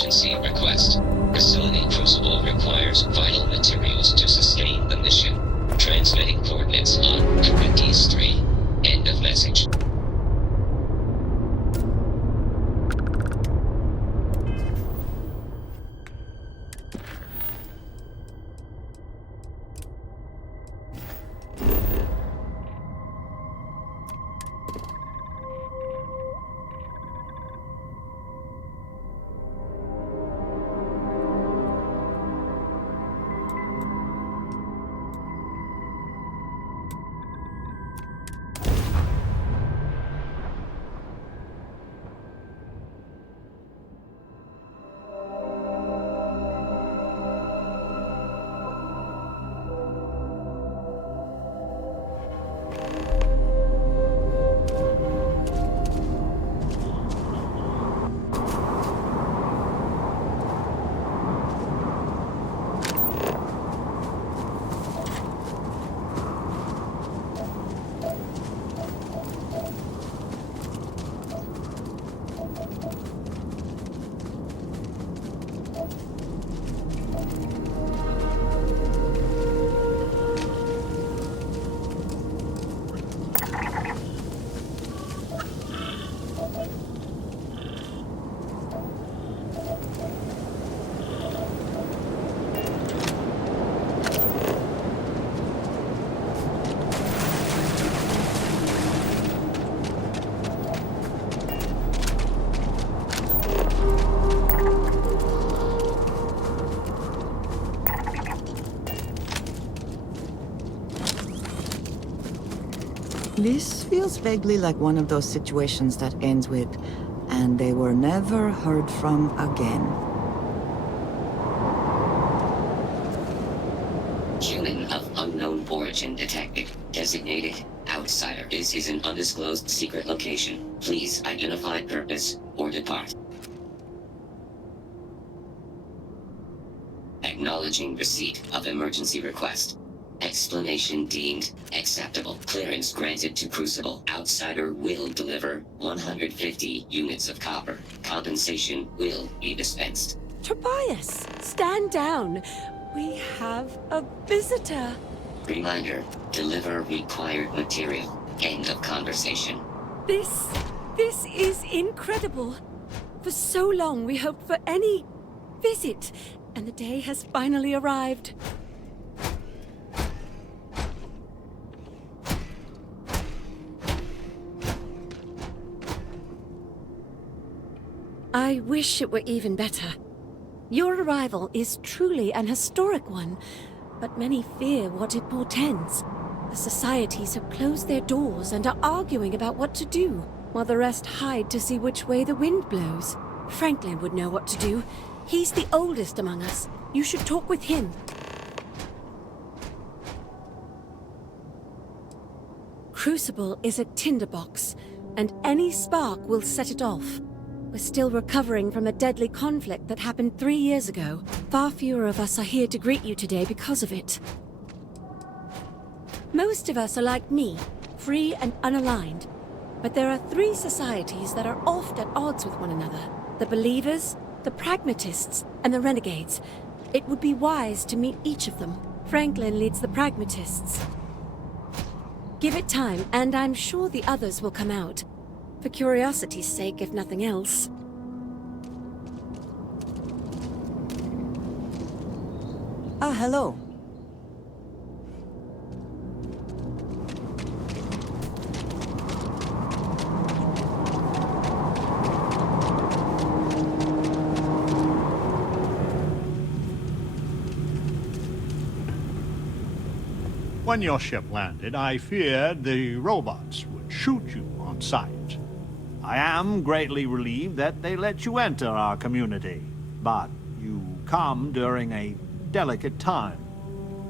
emergency request. Facility Crucible requires vital materials to sustain the mission. Transmitting coordinates on Corinthians 3. End of message. This feels vaguely like one of those situations that ends with, and they were never heard from again. Human of unknown origin detected. Designated outsider. This is an undisclosed secret location. Please identify purpose or depart. Acknowledging receipt of emergency request. Explanation deemed acceptable. Clearance granted to Crucible. Outsider will deliver 150 units of copper. Compensation will be dispensed. Tobias, stand down. We have a visitor. Reminder, deliver required material. End of conversation. This is incredible. For so long we hoped for any visit, and the day has finally arrived. I wish it were even better. Your arrival is truly an historic one, but many fear what it portends. The societies have closed their doors and are arguing about what to do, while the rest hide to see which way the wind blows. Franklin would know what to do. He's the oldest among us. You should talk with him. Crucible is a tinderbox, and any spark will set it off. We're still recovering from a deadly conflict that happened 3 years ago. Far fewer of us are here to greet you today because of it. Most of us are like me, free and unaligned. But there are 3 societies that are oft at odds with one another. The Believers, the Pragmatists, and the Renegades. It would be wise to meet each of them. Franklin leads the Pragmatists. Give it time, and I'm sure the others will come out. For curiosity's sake, if nothing else. Ah, hello. When your ship landed, I feared the robots would shoot you on sight. I am greatly relieved that they let you enter our community, but you come during a delicate time.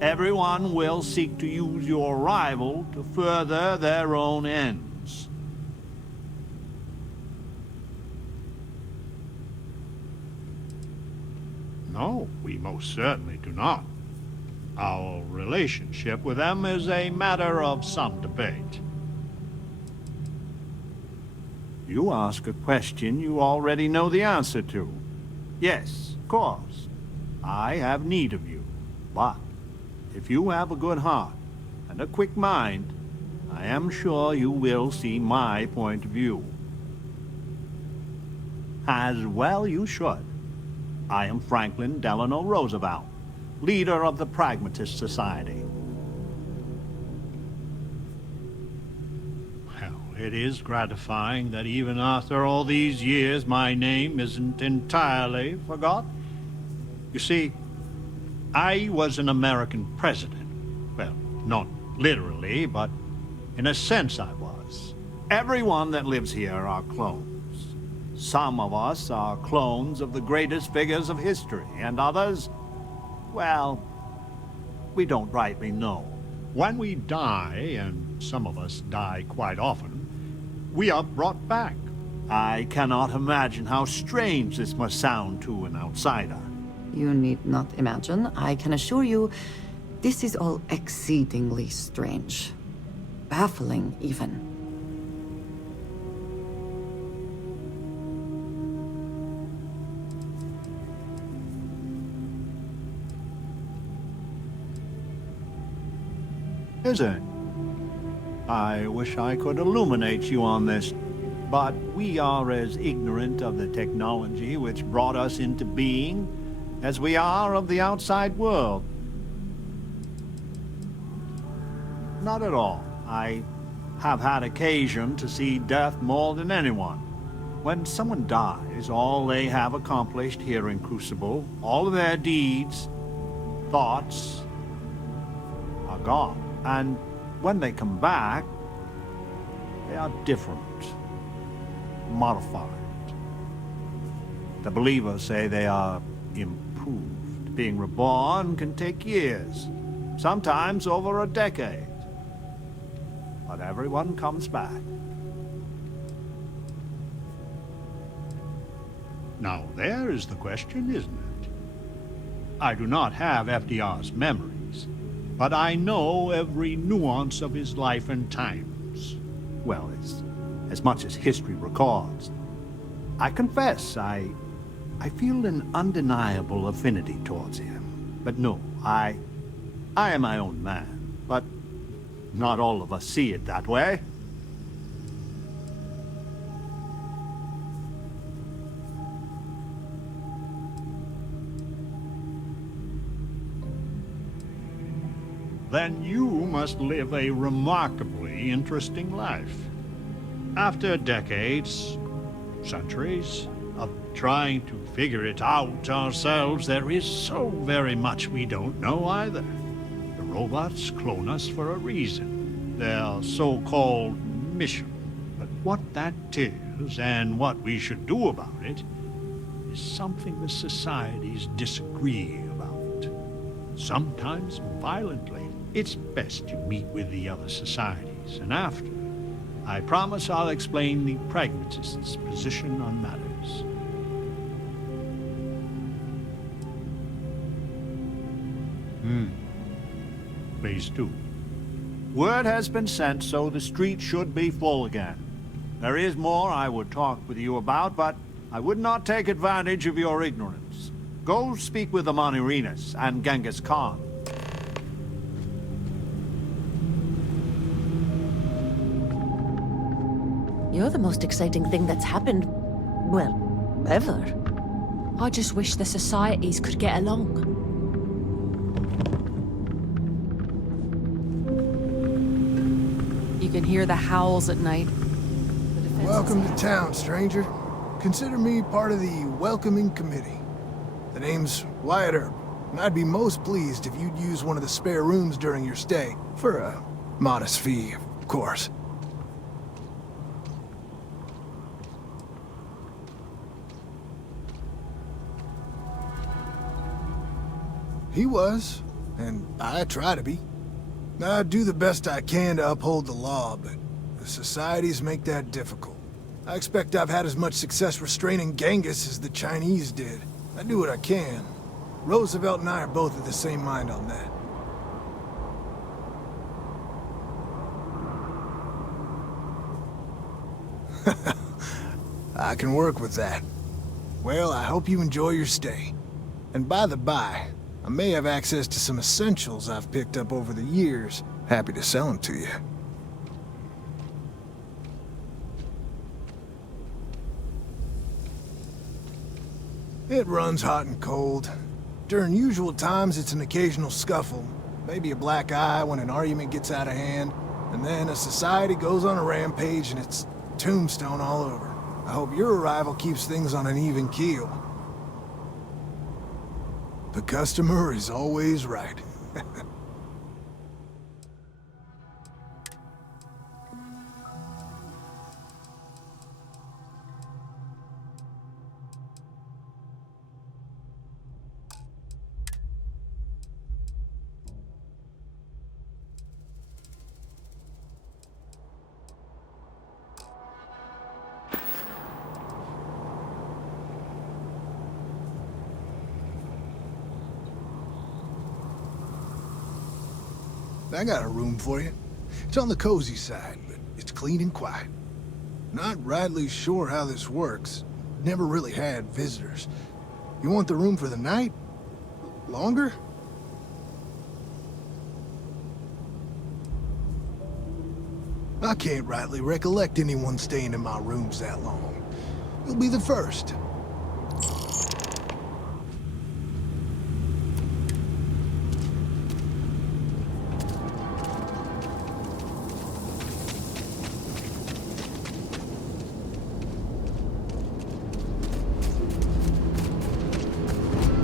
Everyone will seek to use your arrival to further their own ends. No, we most certainly do not. Our relationship with them is a matter of some debate. You ask a question you already know the answer to. Yes, of course. I have need of you. But if you have a good heart and a quick mind, I am sure you will see my point of view. As well you should. I am Franklin Delano Roosevelt, leader of the Pragmatist Society. Well, it is gratifying that even after all these years my name isn't entirely forgotten. You see, I was an American president. Well, not literally, but in a sense I was. Everyone that lives here are clones. Some of us are clones of the greatest figures of history, and others, well, we don't rightly know. When we die, and some of us die quite often, we are brought back. I cannot imagine how strange this must sound to an outsider. You need not imagine. I can assure you, this is all exceedingly strange. Baffling, even. Is it? I wish I could illuminate you on this, but we are as ignorant of the technology which brought us into being as we are of the outside world. Not at all. I have had occasion to see death more than anyone. When someone dies, all they have accomplished here in Crucible, all of their deeds, thoughts, are gone. And when they come back, they are different, modified. The believers say they are improved. Being reborn can take years, sometimes over a decade. But everyone comes back. Now there is the question, isn't it? I do not have FDR's memories, but I know every nuance of his life and times. Well, as much as history records. I confess, I feel an undeniable affinity towards him. But no, I am my own man. But not all of us see it that way. Then you must live a remarkably interesting life. After decades, centuries, of trying to figure it out ourselves, there is so very much we don't know either. The robots clone us for a reason, their so-called mission. But what that is, and what we should do about it, is something the societies disagree about. Sometimes violently. It's best you meet with the other societies, and after, I promise I'll explain the pragmatists' position on matters. Please do. Word has been sent, so the street should be full again. There is more I would talk with you about, but I would not take advantage of your ignorance. Go speak with the Monirinas and Genghis Khan. You're the most exciting thing that's happened, well, ever. I just wish the societies could get along. You can hear the howls at night. Welcome to town, stranger. Consider me part of the welcoming committee. The name's Wyatt Earp, and I'd be most pleased if you'd use one of the spare rooms during your stay, for a modest fee, of course. He was, and I try to be. I do the best I can to uphold the law, but the societies make that difficult. I expect I've had as much success restraining Genghis as the Chinese did. I do what I can. Roosevelt and I are both of the same mind on that. I can work with that. Well, I hope you enjoy your stay. And by the by, I may have access to some essentials I've picked up over the years. Happy to sell them to you. It runs hot and cold. During usual times, it's an occasional scuffle. Maybe a black eye when an argument gets out of hand. And then a society goes on a rampage and it's tombstone all over. I hope your arrival keeps things on an even keel. The customer is always right. I got a room for you. It's on the cozy side, but it's clean and quiet. Not rightly sure how this works. Never really had visitors. You want the room for the night? Longer? I can't rightly recollect anyone staying in my rooms that long. You'll be the first.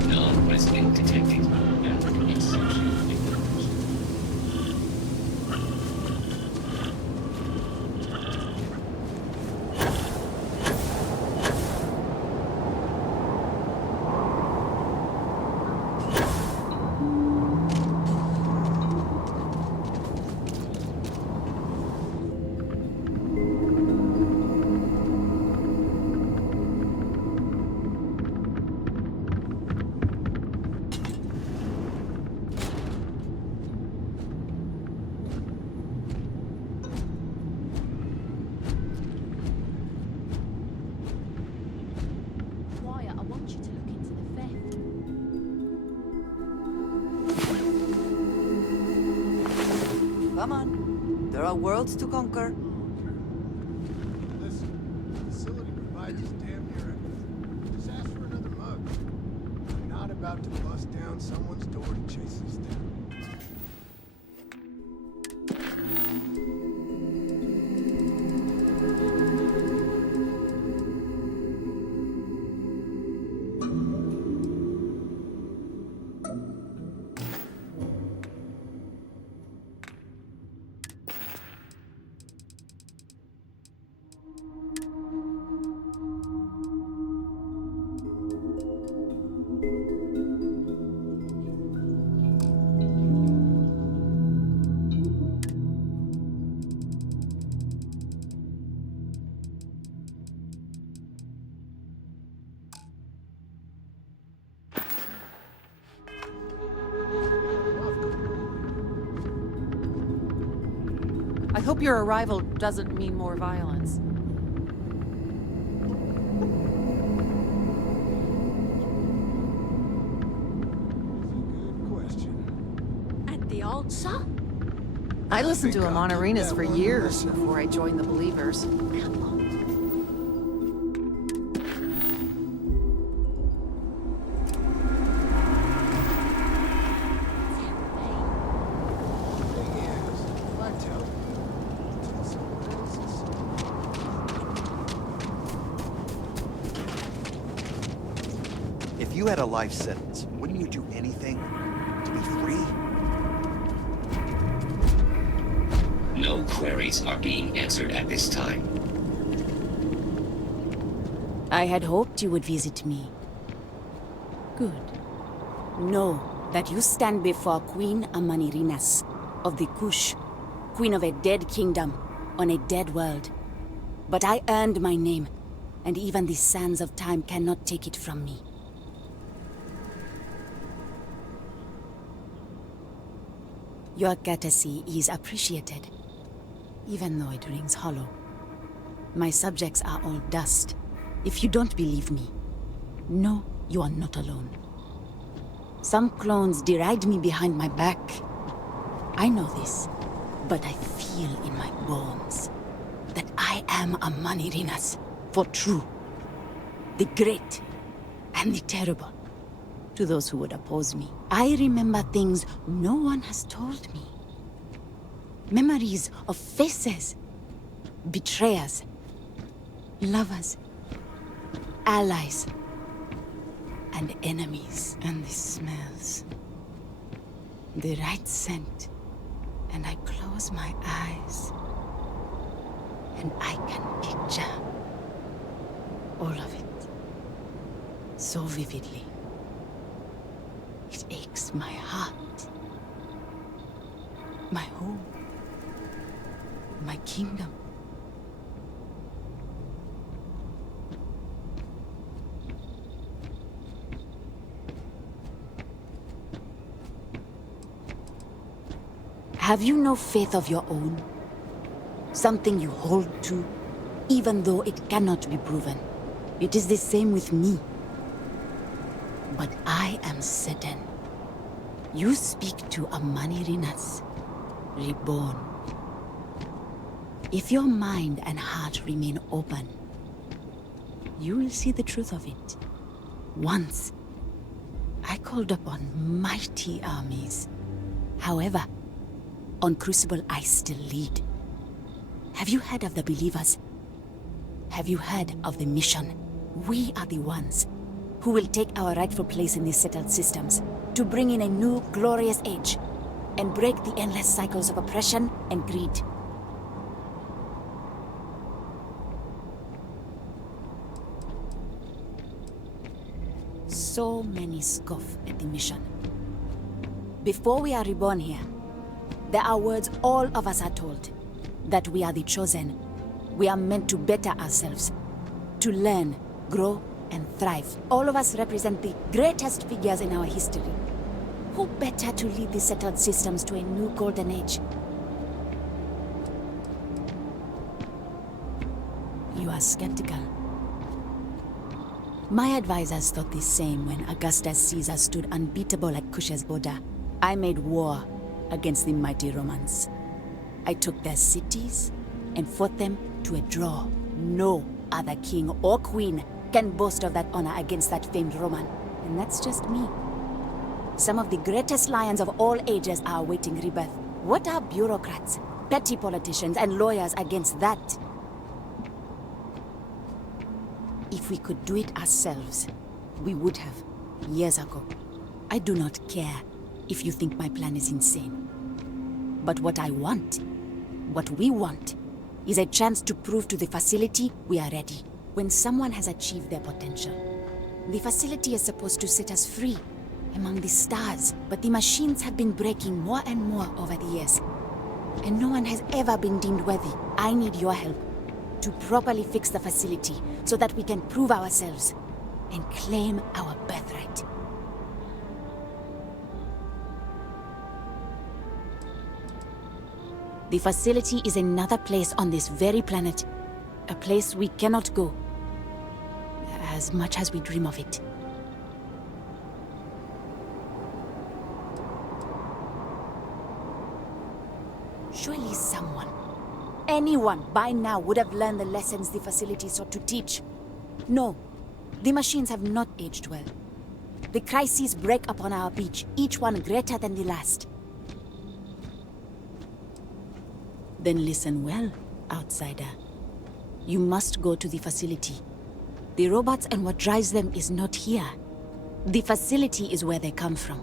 Non-resident detected. Exception. Wyatt, I want you to look into the theft. Come on. There are worlds to conquer. Listen, the facility provides us damn near everything. Just ask for another mug. I'm not about to bust down someone's door to chase us down. I hope your arrival doesn't mean more violence. Good question. And the answer? I listened to think him on I'll give arenas that for one a years listen. before I joined the Believers. Come on. Thing is, if I tell someone else If you had a life sentence, wouldn't you do anything to be free? No queries are being answered at this time. I had hoped you would visit me. Good. Know that you stand before Queen Amanirinas of the Kush, queen of a dead kingdom on a dead world. But I earned my name, and even the sands of time cannot take it from me. Your courtesy is appreciated, even though it rings hollow. My subjects are all dust. If you don't believe me, No, you are not alone. Some clones deride me behind my back. I know this, but I feel in my bones that I am a Manirinas for true. The great and the terrible. To those who would oppose me, I remember things no one has told me. Memories of faces, betrayers, lovers, allies, and enemies. And the smells. The right scent. And I close my eyes. And I can picture all of it. So vividly. It aches my heart. My home. My kingdom. Have you no faith of your own? Something you hold to, even though it cannot be proven. It is the same with me. But I am certain. You speak to a Manirinas, reborn. If your mind and heart remain open, you will see the truth of it. Once, I called upon mighty armies. However, on Crucible I still lead. Have you heard of the believers? Have you heard of the mission? We are the ones who will take our rightful place in these settled systems to bring in a new glorious age and break the endless cycles of oppression and greed. So many scoff at the mission. Before we are reborn here, there are words all of us are told. That we are the chosen. We are meant to better ourselves. To learn, grow, and thrive. All of us represent the greatest figures in our history. Who better to lead the settled systems to a new golden age? You are skeptical. My advisors thought the same when Augustus Caesar stood unbeatable at Kush's border. I made war against the mighty Romans. I took their cities and fought them to a draw. No other king or queen can boast of that honor against that famed Roman. And that's just me. Some of the greatest lions of all ages are awaiting rebirth. What are bureaucrats, petty politicians, and lawyers against that? If we could do it ourselves, we would have, years ago. I do not care if you think my plan is insane. But what I want, what we want, is a chance to prove to the facility we are ready. When someone has achieved their potential, the facility is supposed to set us free among the stars. But the machines have been breaking more and more over the years, and no one has ever been deemed worthy. I need your help to properly fix the facility so that we can prove ourselves and claim our birthright. The facility is another place on this very planet. A place we cannot go, as much as we dream of it. Surely someone, anyone by now would have learned the lessons the facility sought to teach. No, the machines have not aged well. The crises break upon our beach, each one greater than the last. Then listen well, outsider. You must go to the facility. The robots and what drives them is not here. The facility is where they come from.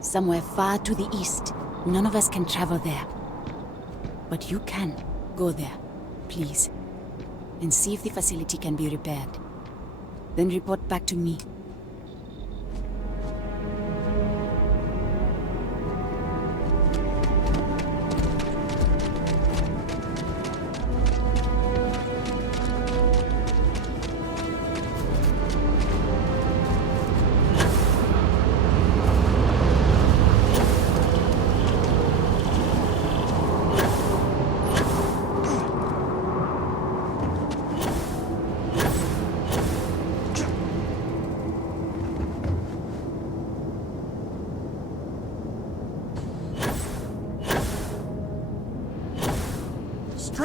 Somewhere far to the east. None of us can travel there. But you can. Go there, please. And see if the facility can be repaired. Then report back to me.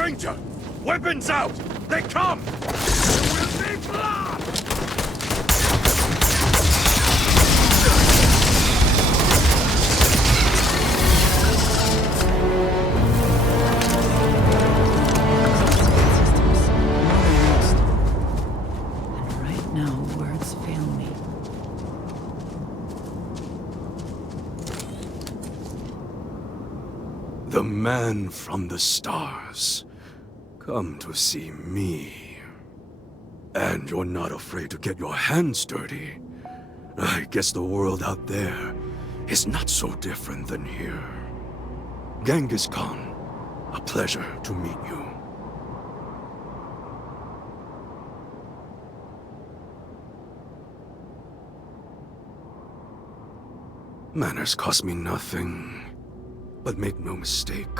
Danger! Weapons out! They come! There will be blood! And right now, words fail me. The man from the stars. Come to see me. And you're not afraid to get your hands dirty. I guess the world out there is not so different than here. Genghis Khan, a pleasure to meet you. Manners cost me nothing. But make no mistake,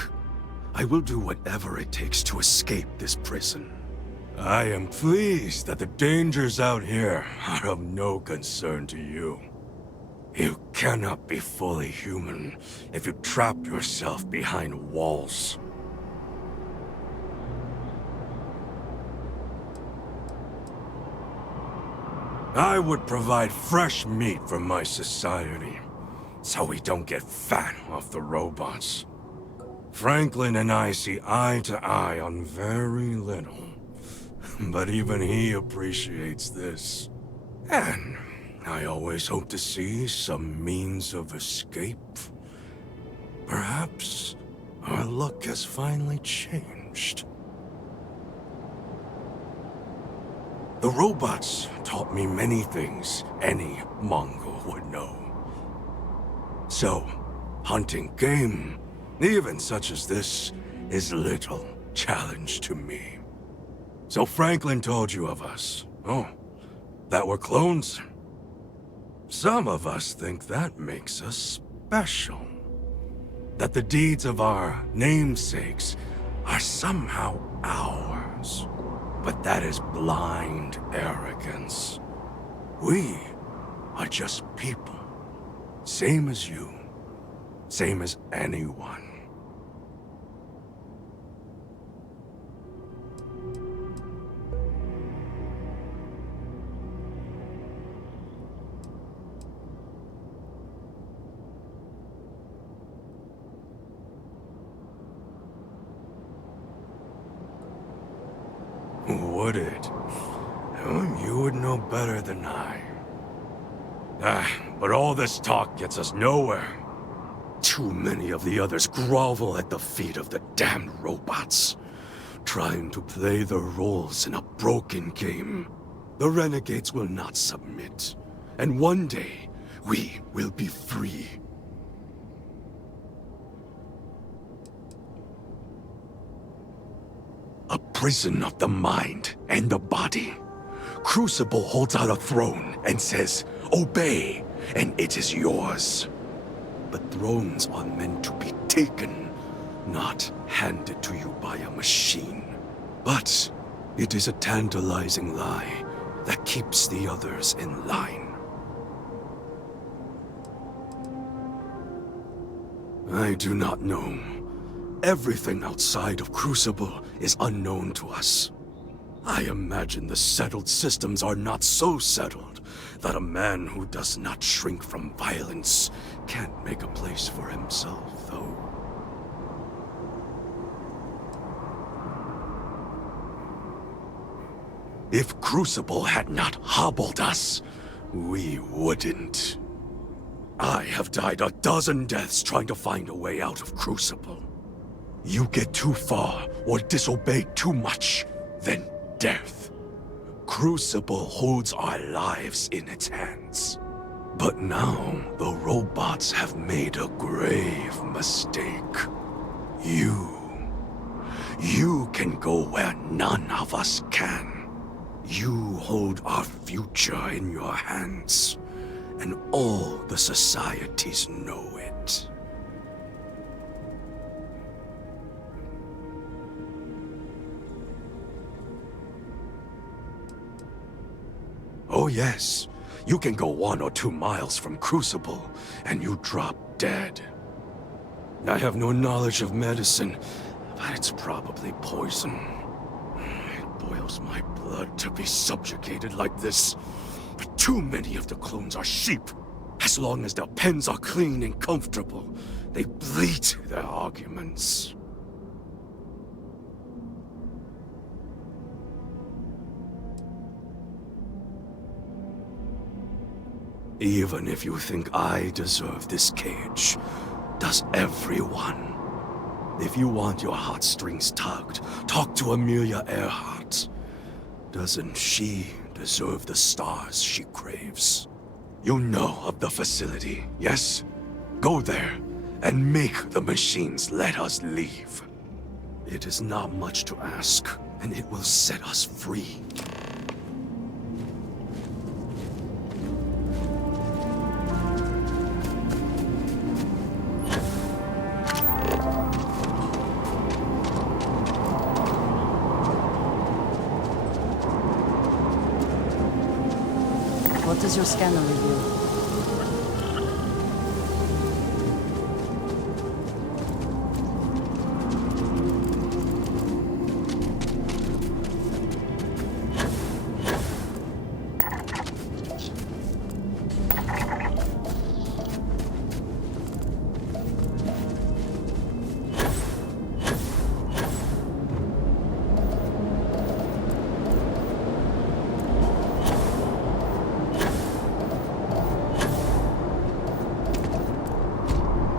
I will do whatever it takes to escape this prison. I am pleased that the dangers out here are of no concern to you. You cannot be fully human if you trap yourself behind walls. I would provide fresh meat for my society, so we don't get fat off the robots. Franklin and I see eye to eye on very little. But even he appreciates this. And I always hope to see some means of escape. Perhaps our luck has finally changed. The robots taught me many things any Mongol would know. So, hunting game, even such as this, is little challenge to me. So Franklin told you of us. Oh, that we're clones? Some of us think that makes us special. That the deeds of our namesakes are somehow ours. But that is blind arrogance. We are just people. Same as you. Same as anyone. Would it? Oh, you would know better than I. But all this talk gets us nowhere. Too many of the others grovel at the feet of the damned robots, trying to play their roles in a broken game. The renegades will not submit, and one day, we will be free. A prison of the mind and the body. Crucible holds out a throne and says, "Obey, and it is yours." But thrones are meant to be taken, not handed to you by a machine. But it is a tantalizing lie that keeps the others in line. I do not know. Everything outside of Crucible is unknown to us. I imagine the settled systems are not so settled that a man who does not shrink from violence can't make a place for himself, though. If Crucible had not hobbled us, we wouldn't. I have died a dozen deaths trying to find a way out of Crucible. You get too far or disobey too much, then death. Crucible holds our lives in its hands. But now, the robots have made a grave mistake. You can go where none of us can. You hold our future in your hands, and all the societies know it. Oh yes, you can go 1 or 2 miles from Crucible, and you drop dead. I have no knowledge of medicine, but it's probably poison. It boils my blood to be subjugated like this. But too many of the clones are sheep. As long as their pens are clean and comfortable, they bleat their arguments. Even if you think I deserve this cage, does everyone? If you want your heartstrings tugged, talk to Amelia Earhart. Doesn't she deserve the stars she craves? You know of the facility, yes? Go there and make the machines let us leave. It is not much to ask, and it will set us free. What does your scanner reveal?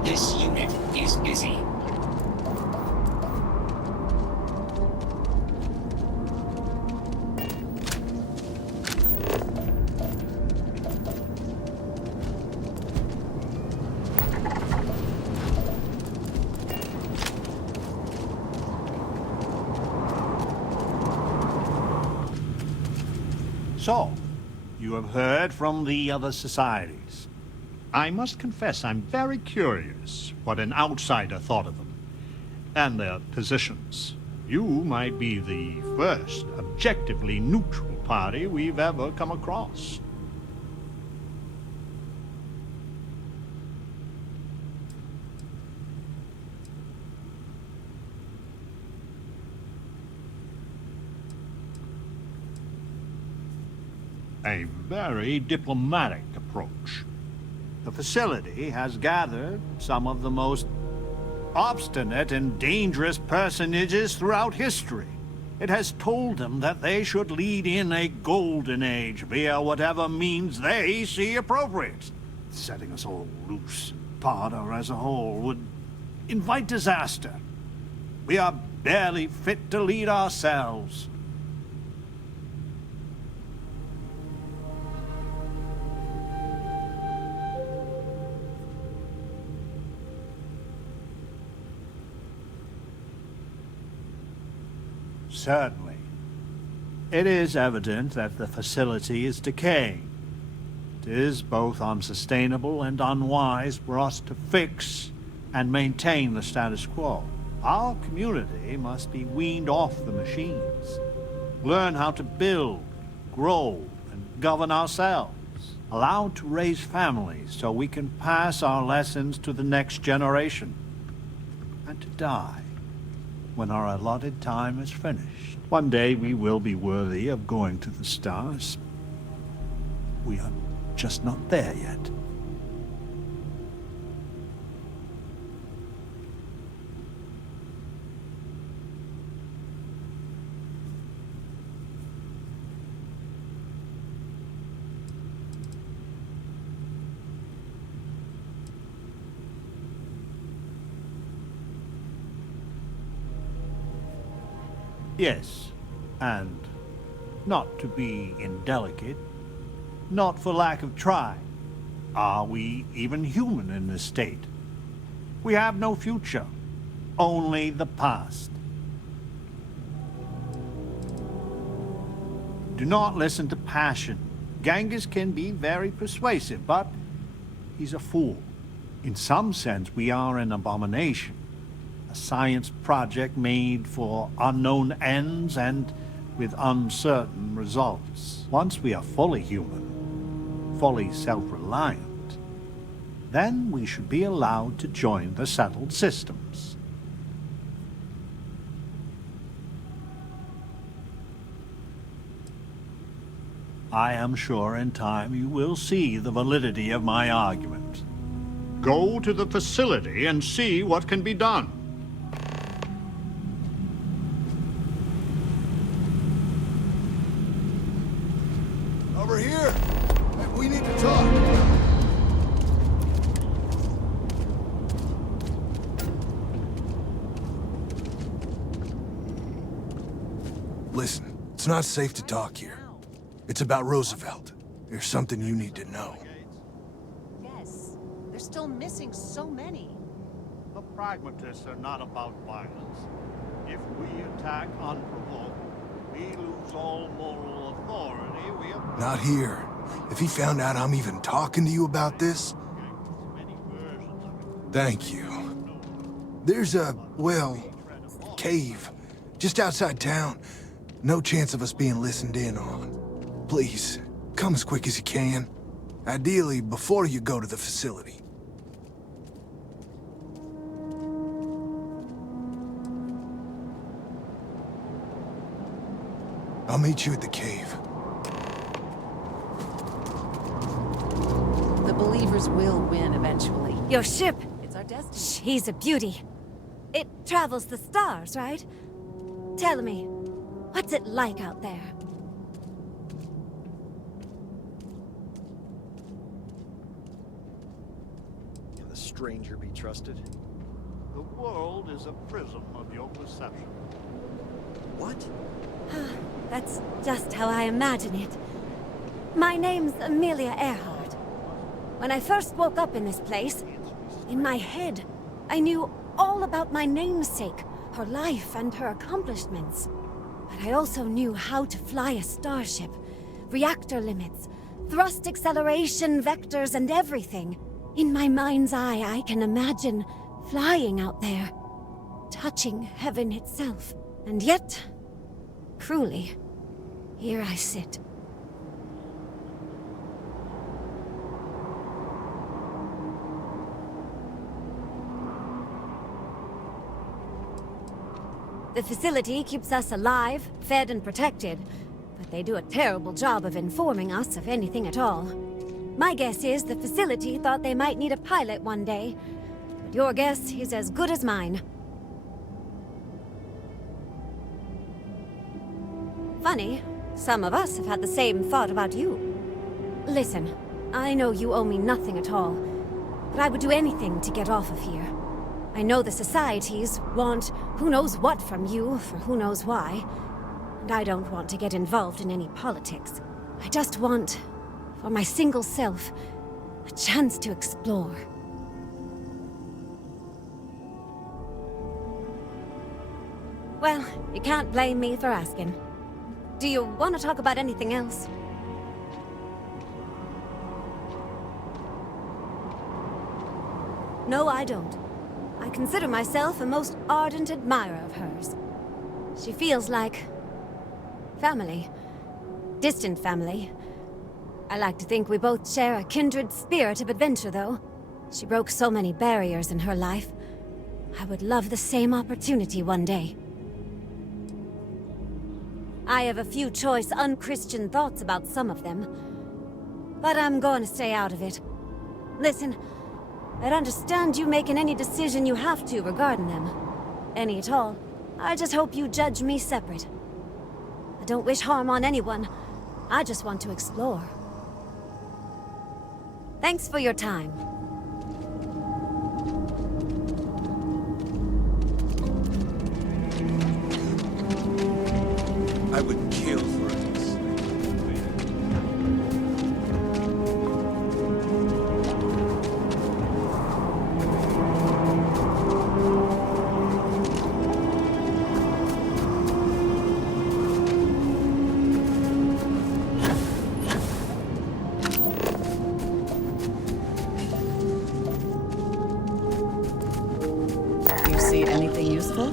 This unit is busy. So, you have heard from the other societies. I must confess I'm very curious what an outsider thought of them, and their positions. You might be the first objectively neutral party we've ever come across. A very diplomatic approach. The facility has gathered some of the most obstinate and dangerous personages throughout history. It has told them that they should lead in a golden age via whatever means they see appropriate. Setting us all loose and Parda as a whole would invite disaster. We are barely fit to lead ourselves. Certainly. It is evident that the facility is decaying. It is both unsustainable and unwise for us to fix and maintain the status quo. Our community must be weaned off the machines. Learn how to build, grow, and govern ourselves. Allowed to raise families so we can pass our lessons to the next generation. And to die when our allotted time is finished. One day we will be worthy of going to the stars. We are just not there yet. Yes, and not to be indelicate, not for lack of trying. Are we even human in this state? We have no future, only the past. Do not listen to passion. Genghis can be very persuasive, but he's a fool. In some sense, we are an abomination. A science project made for unknown ends and with uncertain results. Once we are fully human, fully self-reliant, then we should be allowed to join the settled systems. I am sure in time you will see the validity of my argument. Go to the facility and see what can be done. Over here! We need to talk. Listen, it's not safe to talk here. It's about Roosevelt. There's something you need to know. Yes. They're still missing so many. The pragmatists are not about violence. If we attack unprovoked, we lose all moral authority. We have... Not here. If he found out I'm even talking to you about this... Thank you. There's a, well, cave just outside town. No chance of us being listened in on. Please, come as quick as you can. Ideally, before you go to the facility. I'll meet you at the cave. The believers will win eventually. Your ship, It's our destiny. she's a beauty. It travels the stars, right? Tell me, what's it like out there? Can the stranger be trusted? The world is a prism of your perception. What? That's just how I imagine it. My name's Amelia Earhart. When I first woke up in this place, in my head, I knew all about my namesake, her life and her accomplishments. But I also knew how to fly a starship, reactor limits, thrust acceleration, vectors, and everything. In my mind's eye, I can imagine flying out there, touching heaven itself. And yet, cruelly, here I sit. The facility keeps us alive, fed and protected, but they do a terrible job of informing us of anything at all. My guess is the facility thought they might need a pilot one day, but your guess is as good as mine. Funny, some of us have had the same thought about you. Listen, I know you owe me nothing at all, but I would do anything to get off of here. I know the societies want who knows what from you for who knows why, and I don't want to get involved in any politics. I just want, for my single self, a chance to explore. Well, you can't blame me for asking. Do you want to talk about anything else? No, I don't. I consider myself a most ardent admirer of hers. She feels like... family. Distant family. I like to think we both share a kindred spirit of adventure, though. She broke so many barriers in her life. I would love the same opportunity one day. I have a few choice, unchristian thoughts about some of them, but I'm going to stay out of it. Listen, I'd understand you making any decision you have to regarding them. Any at all. I just hope you judge me separate. I don't wish harm on anyone. I just want to explore. Thanks for your time. I would kill for this. Do you see anything useful?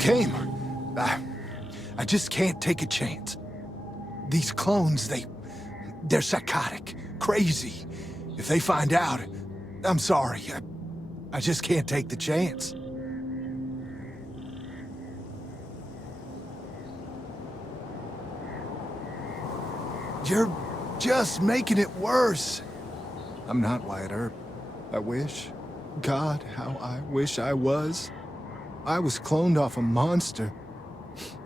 came. I just can't take a chance. These clones, they're psychotic, crazy. If they find out, I'm sorry. I just can't take the chance. You're just making it worse. I'm not Wyatt Earp. I wish. God, how I wish I was. I was cloned off a monster.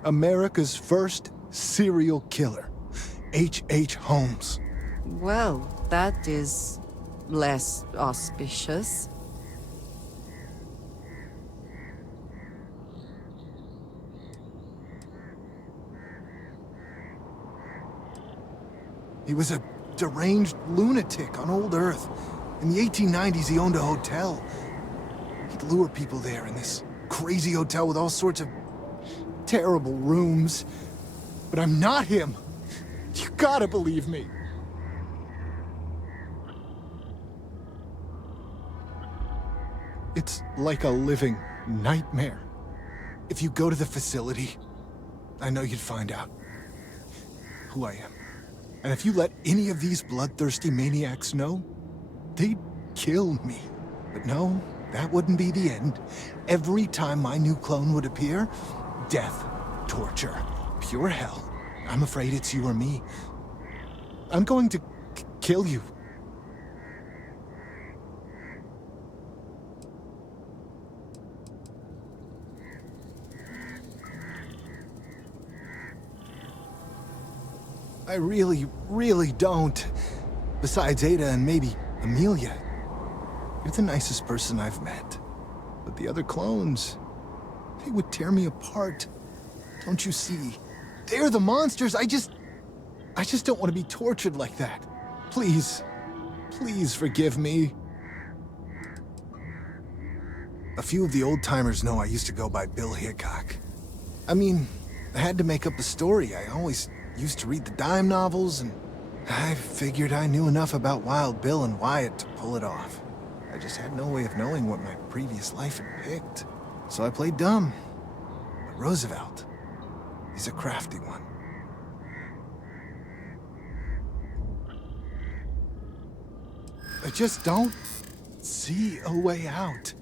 America's first serial killer. H.H. Holmes. Well, that is less auspicious. He was a deranged lunatic on old Earth. In the 1890s, he owned a hotel. He'd lure people there in this crazy hotel with all sorts of terrible rooms. But I'm not him. You gotta believe me. It's like a living nightmare. If you go to the facility, I know you'd find out who I am. And if you let any of these bloodthirsty maniacs know, they'd kill me. But no, that wouldn't be the end. Every time my new clone would appear, death, torture, pure hell. I'm afraid it's you or me. I'm going to kill you. I really, really don't. Besides Ada and maybe Amelia. You're the nicest person I've met. But the other clones, they would tear me apart. Don't you see? They're the monsters. I just don't want to be tortured like that. Please, please forgive me. A few of the old-timers know I used to go by Bill Hickok. I mean, I had to make up a story. I always used to read the dime novels, and I figured I knew enough about Wild Bill and Wyatt to pull it off. I just had no way of knowing what my previous life had picked. So I played dumb. But Roosevelt, he's a crafty one. I just don't see a way out.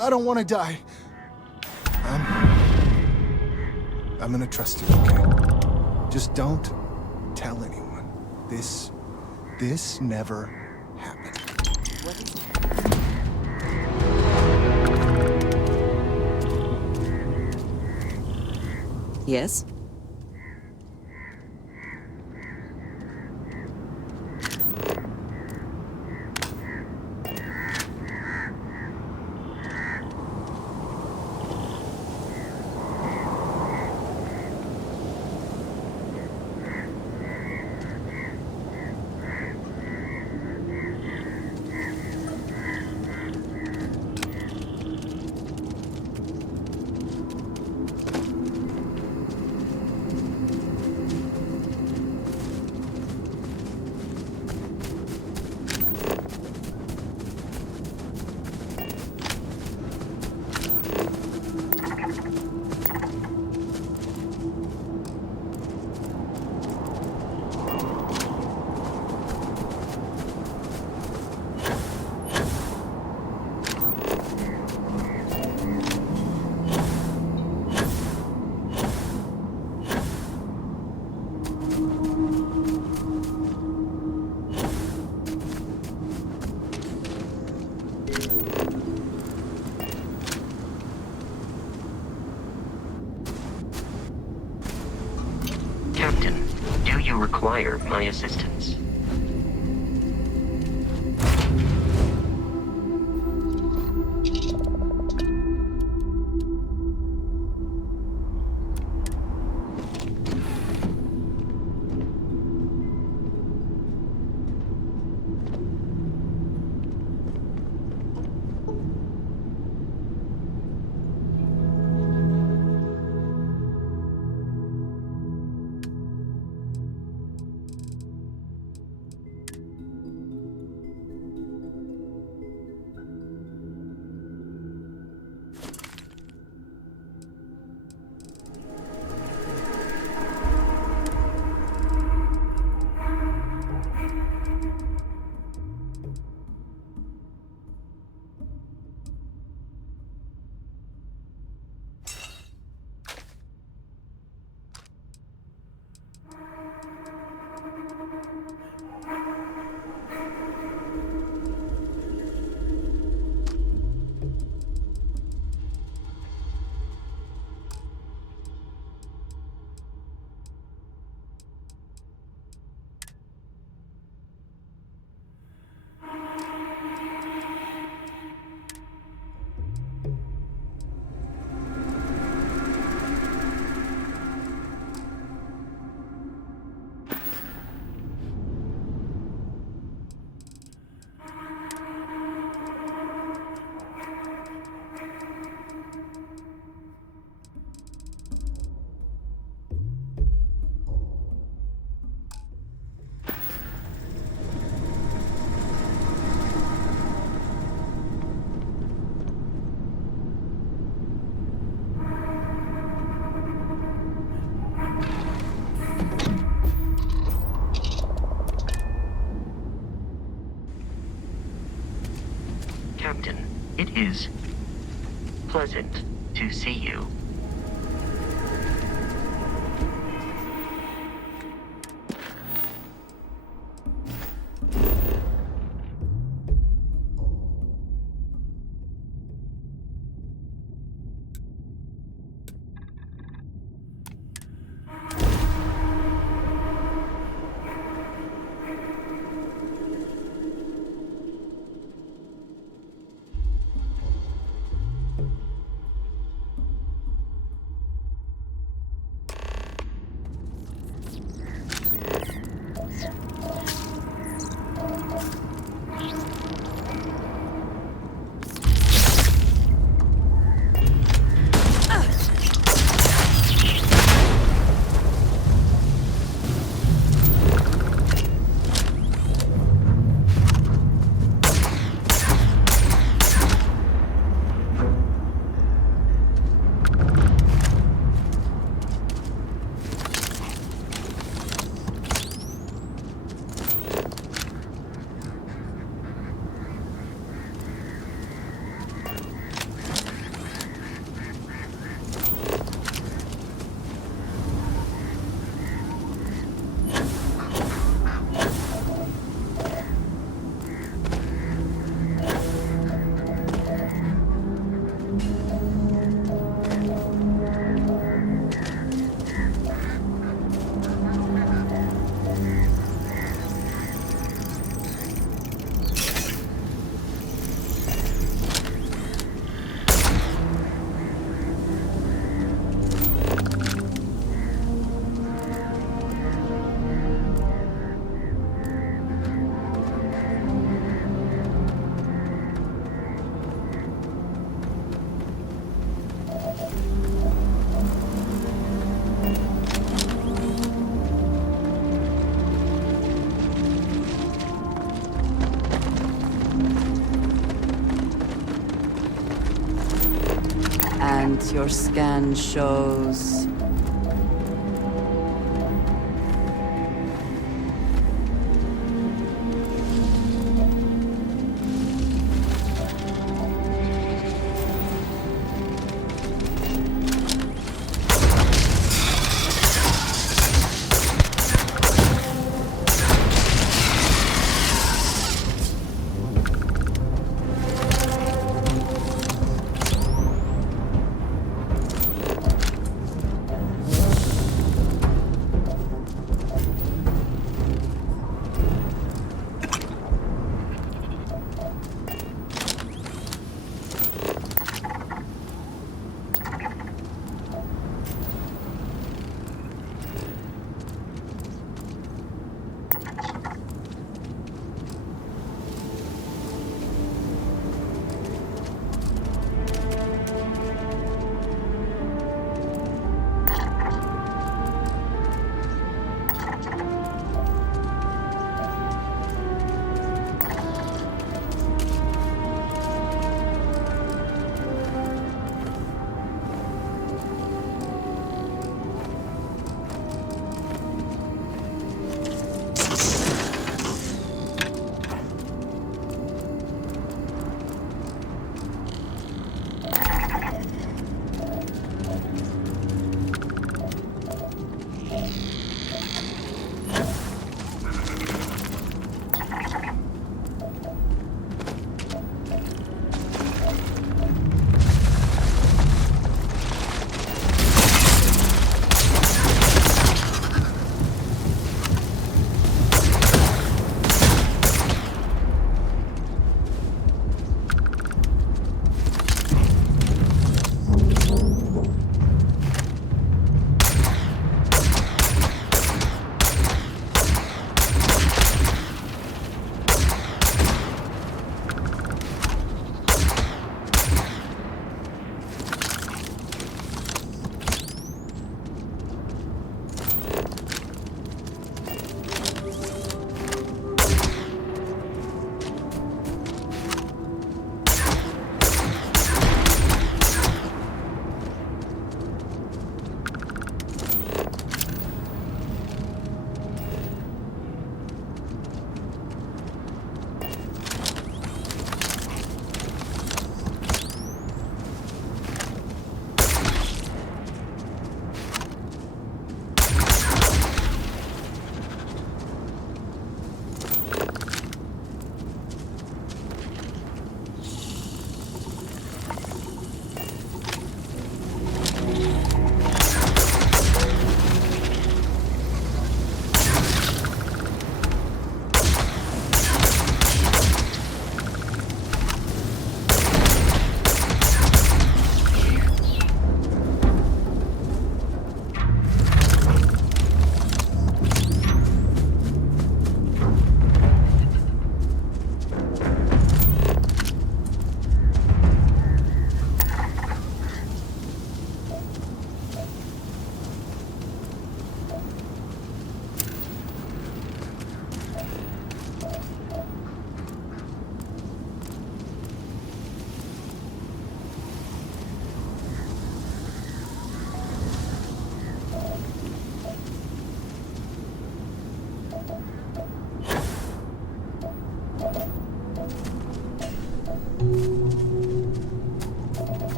I don't want to die. I'm gonna trust you, okay? Just don't tell anyone. This never happened. Yes? Captain, do you require my assistance? Captain. It is pleasant to see you. And your scan shows...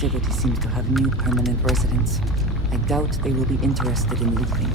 Facility seems to have new permanent residents. I doubt they will be interested in leaving.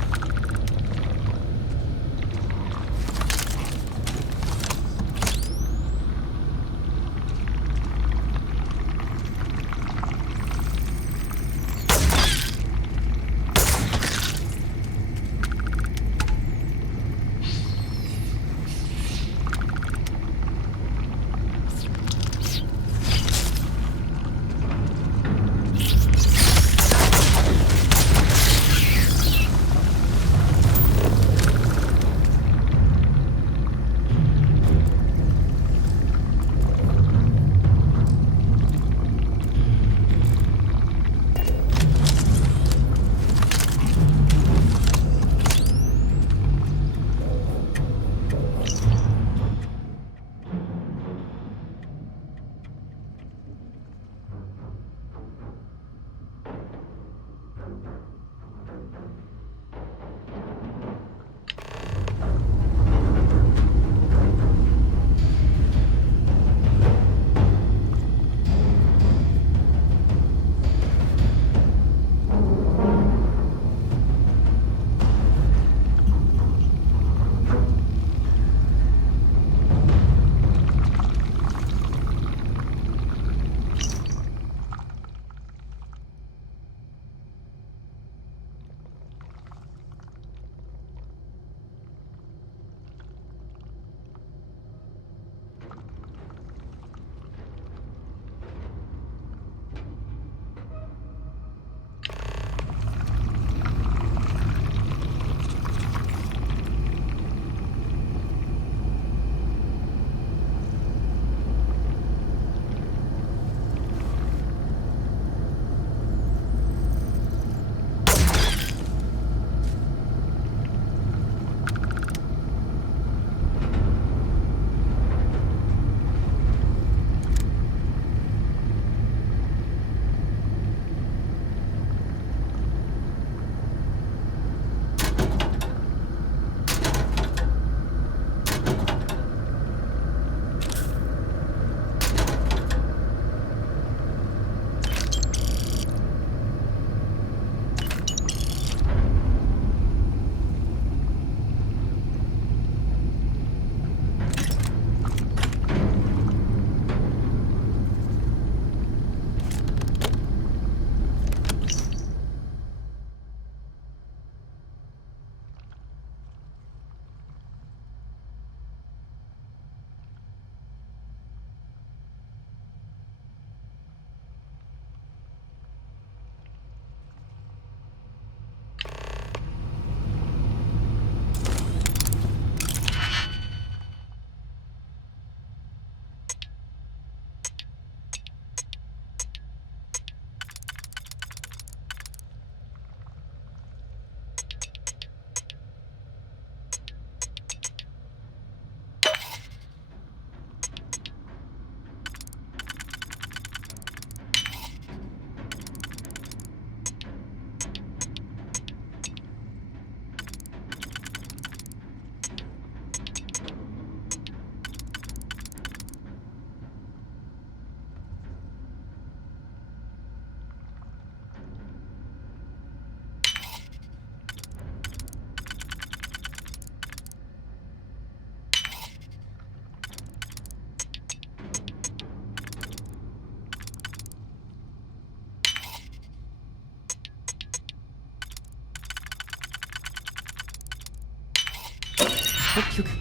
hope you can...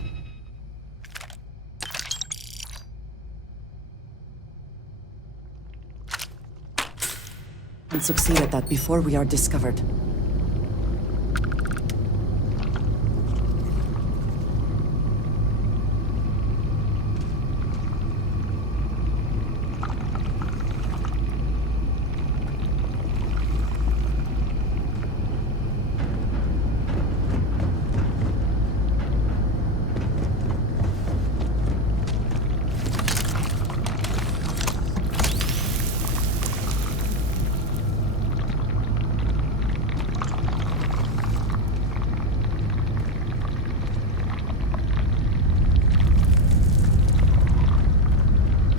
And succeed at that before we are discovered.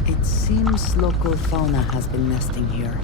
It seems local fauna has been nesting here.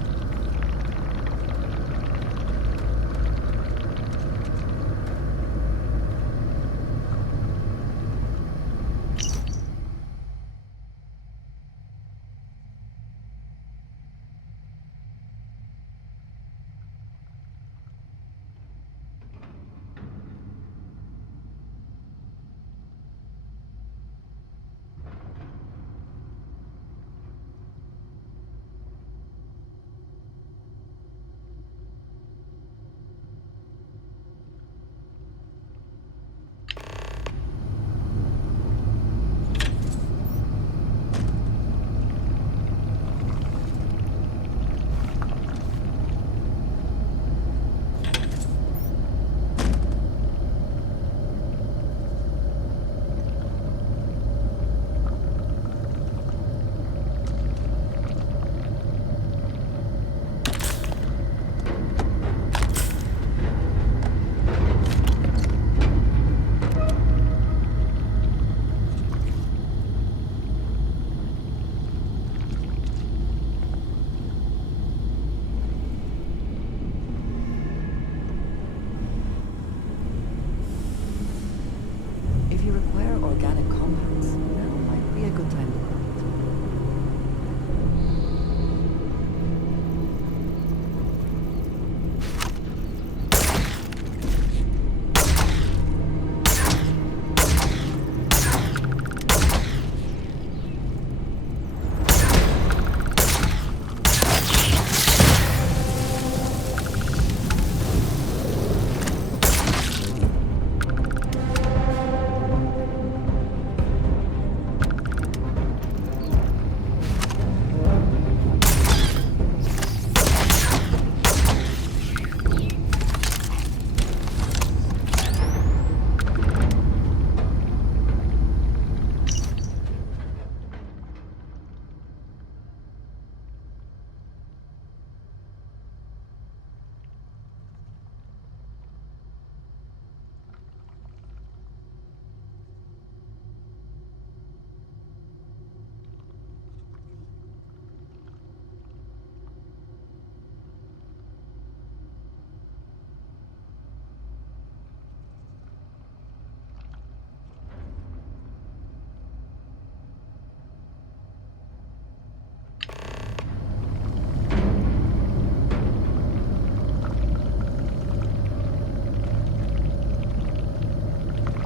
If you require organic compounds, now might be a good time to grow it.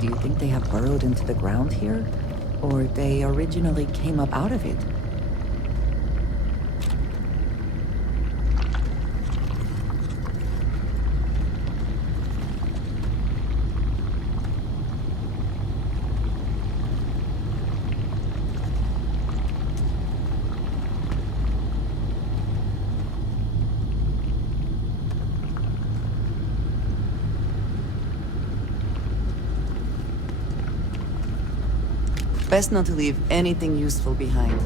Do you think they have burrowed into the ground here? Or they originally came up out of it? Best not to leave anything useful behind.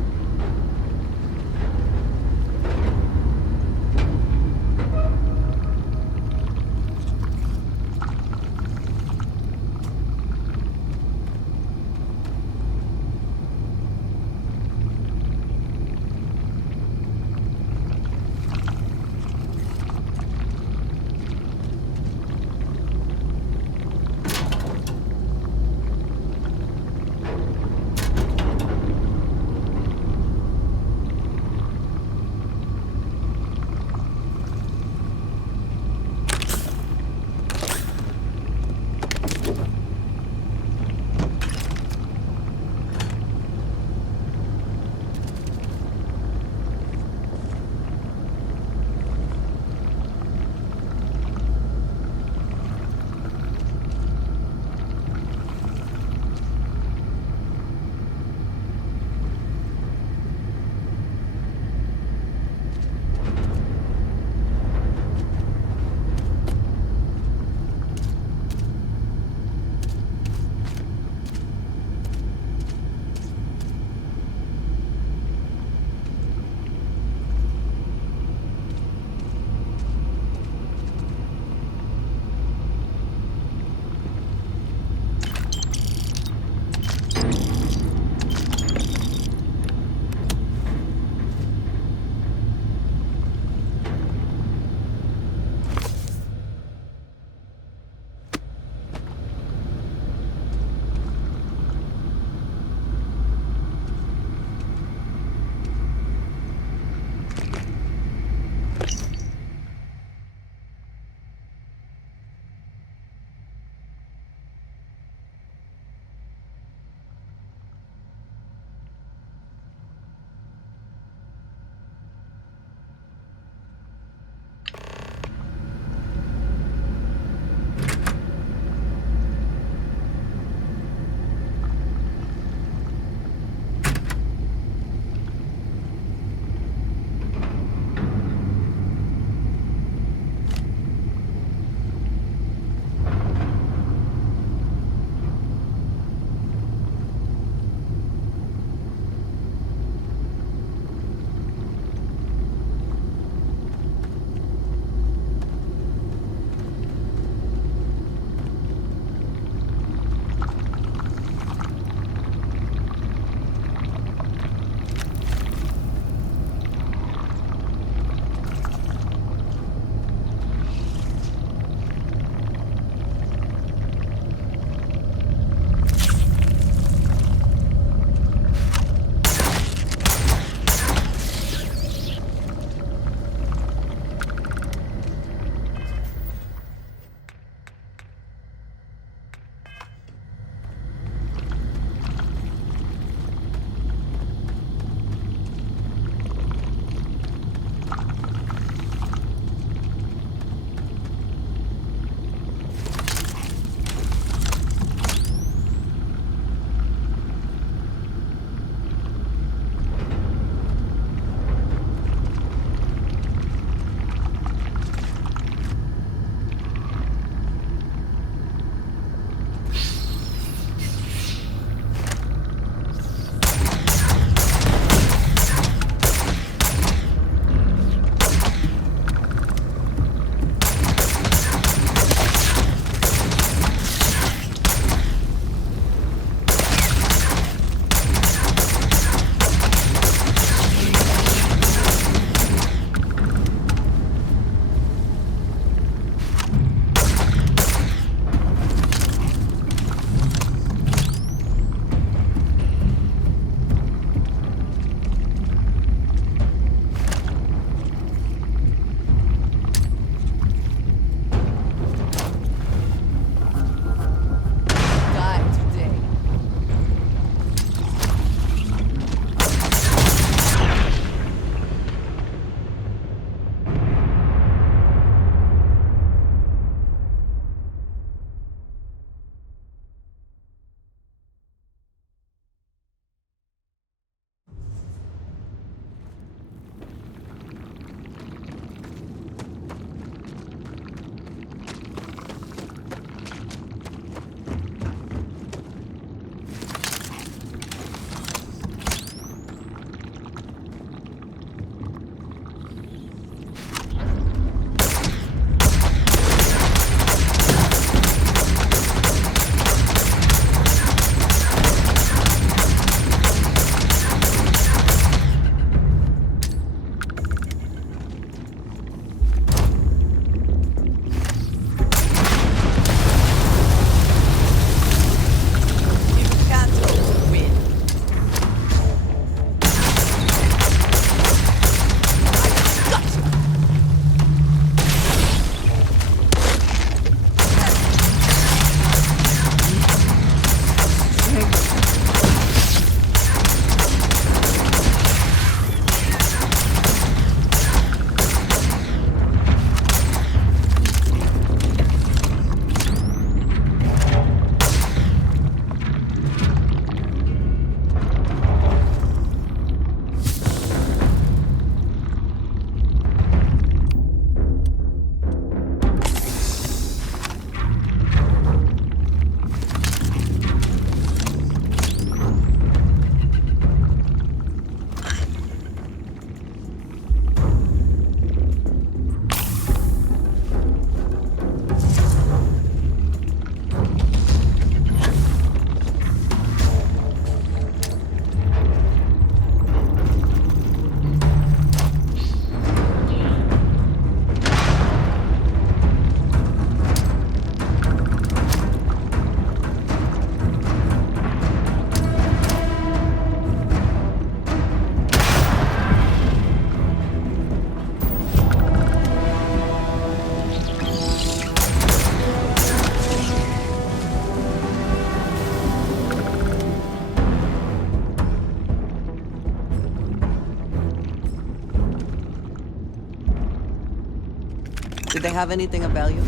Did they have anything of value?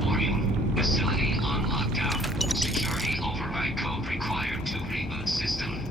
Warning. Facility on lockdown. Security override code required to reboot system.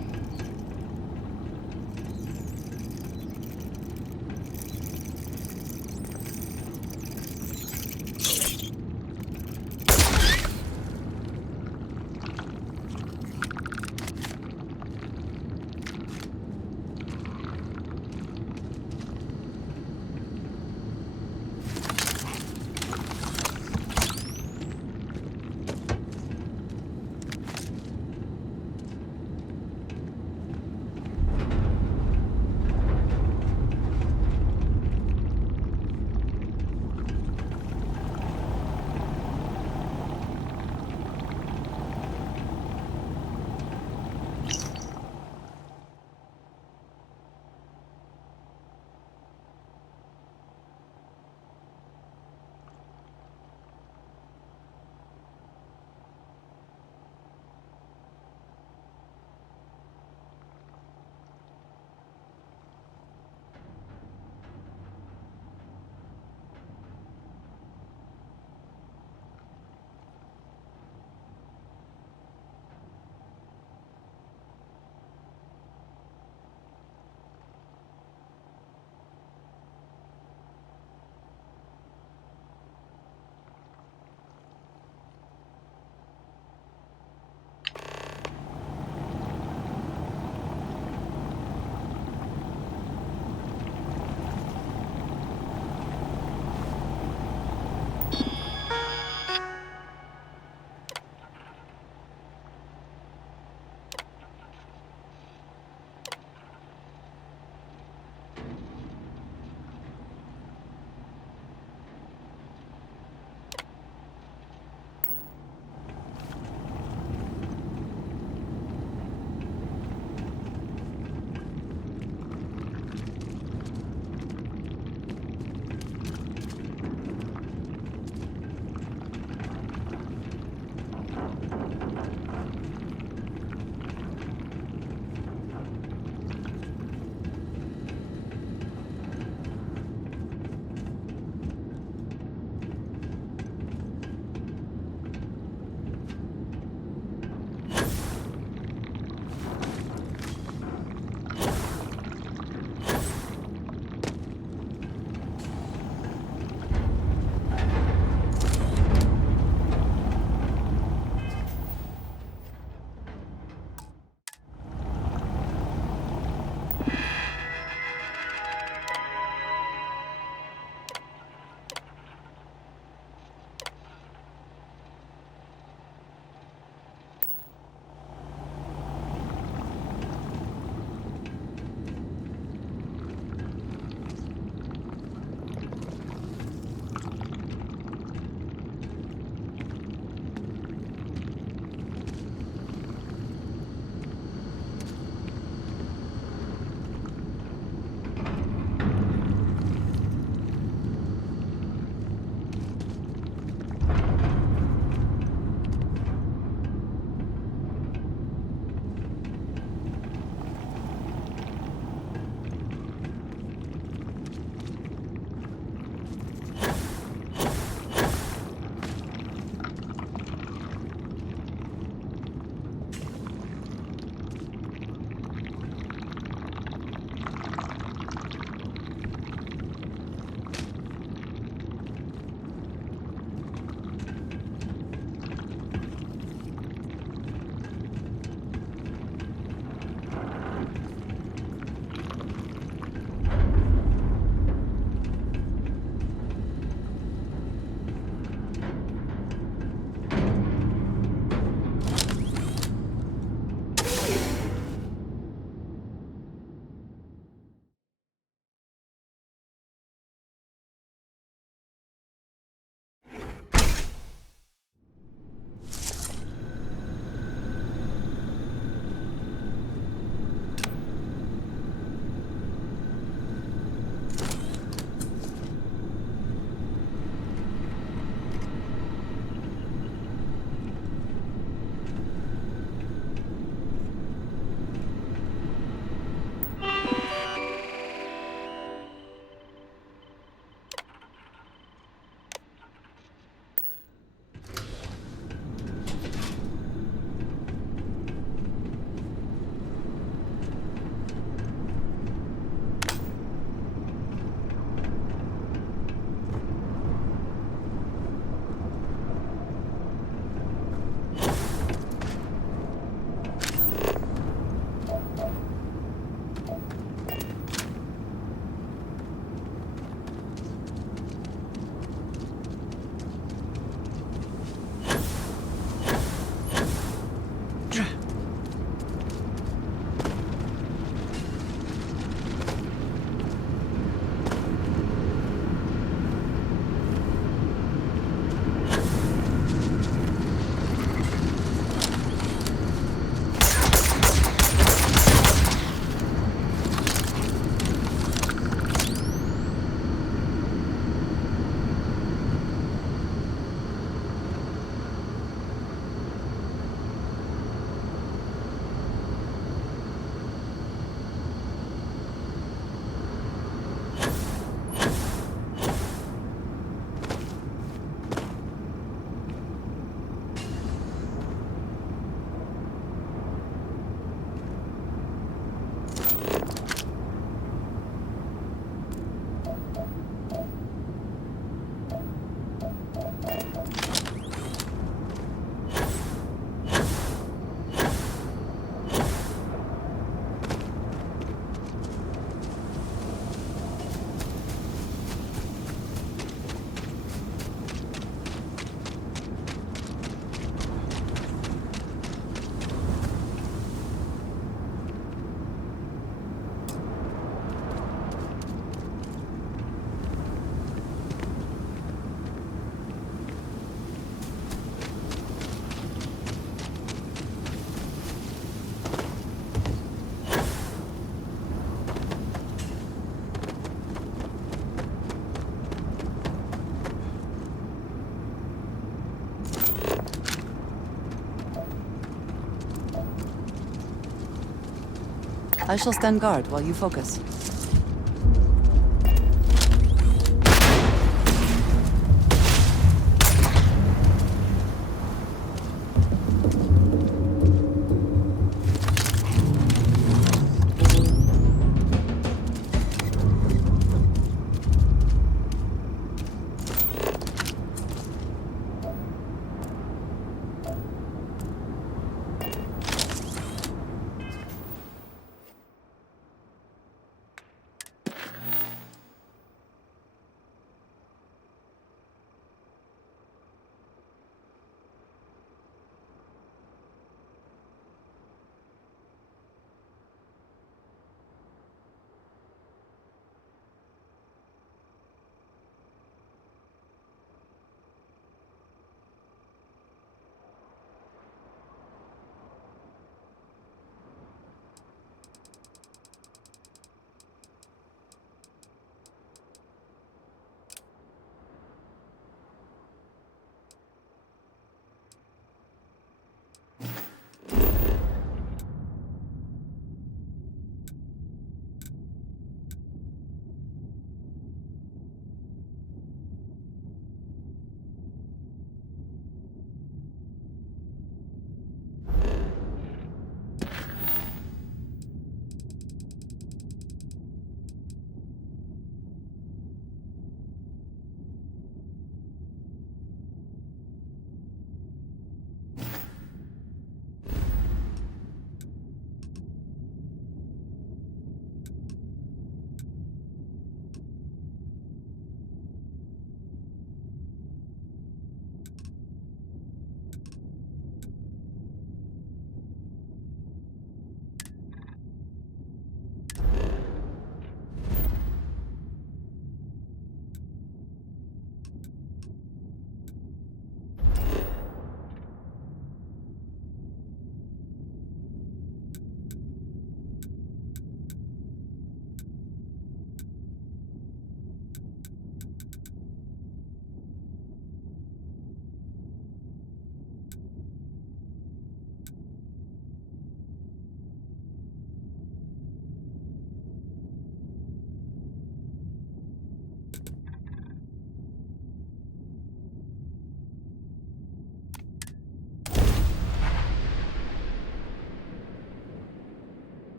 I shall stand guard while you focus.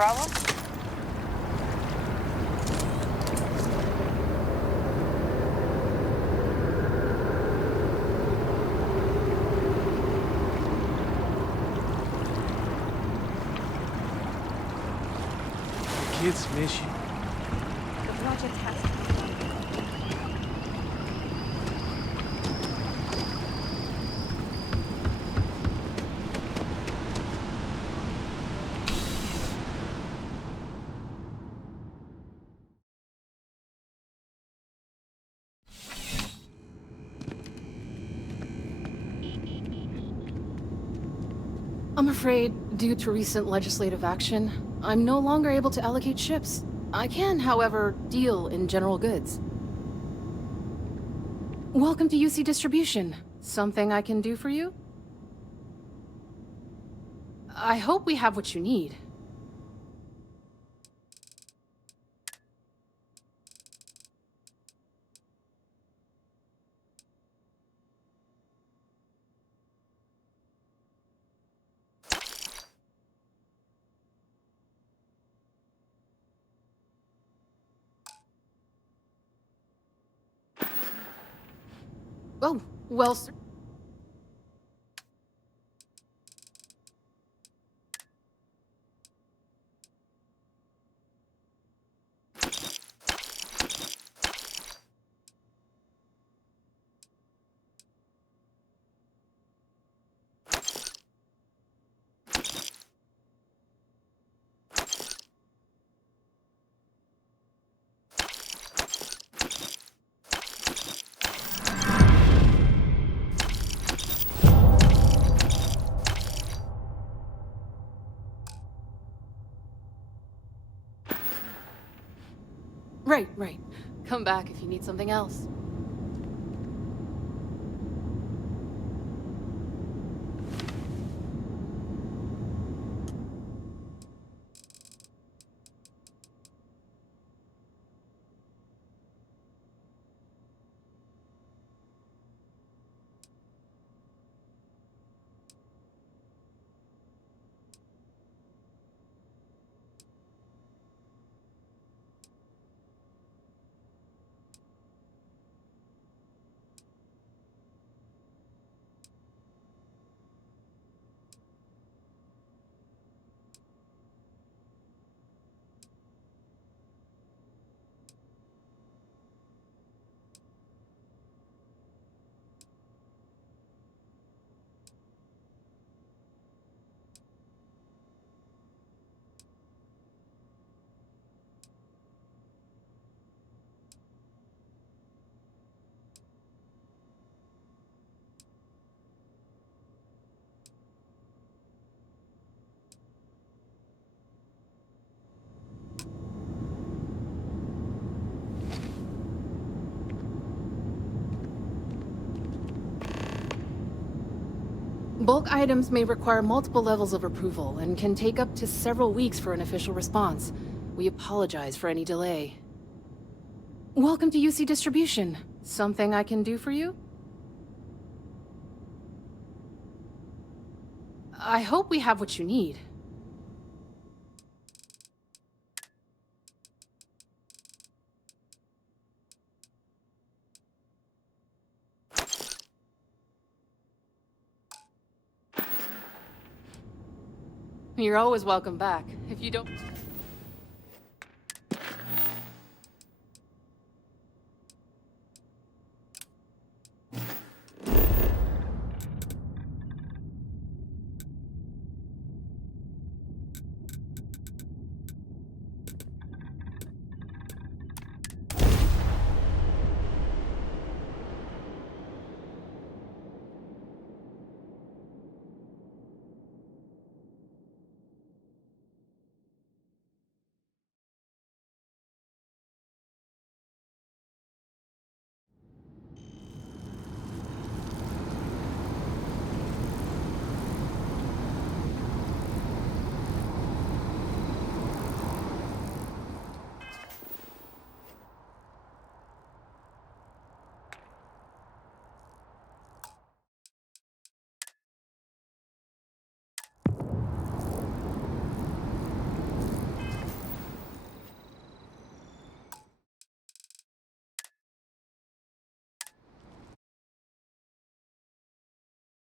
Problem? Kids miss you. The project has I'm afraid, due to recent legislative action, I'm no longer able to allocate ships. I can, however, deal in general goods. Welcome to UC Distribution. Something I can do for you? I hope we have what you need. Oh, well, sir. Right. Come back if you need something else. Bulk items may require multiple levels of approval and can take up to several weeks for an official response. We apologize for any delay. Welcome to UC Distribution. Something I can do for you? I hope we have what you need. You're always welcome back. If you don't...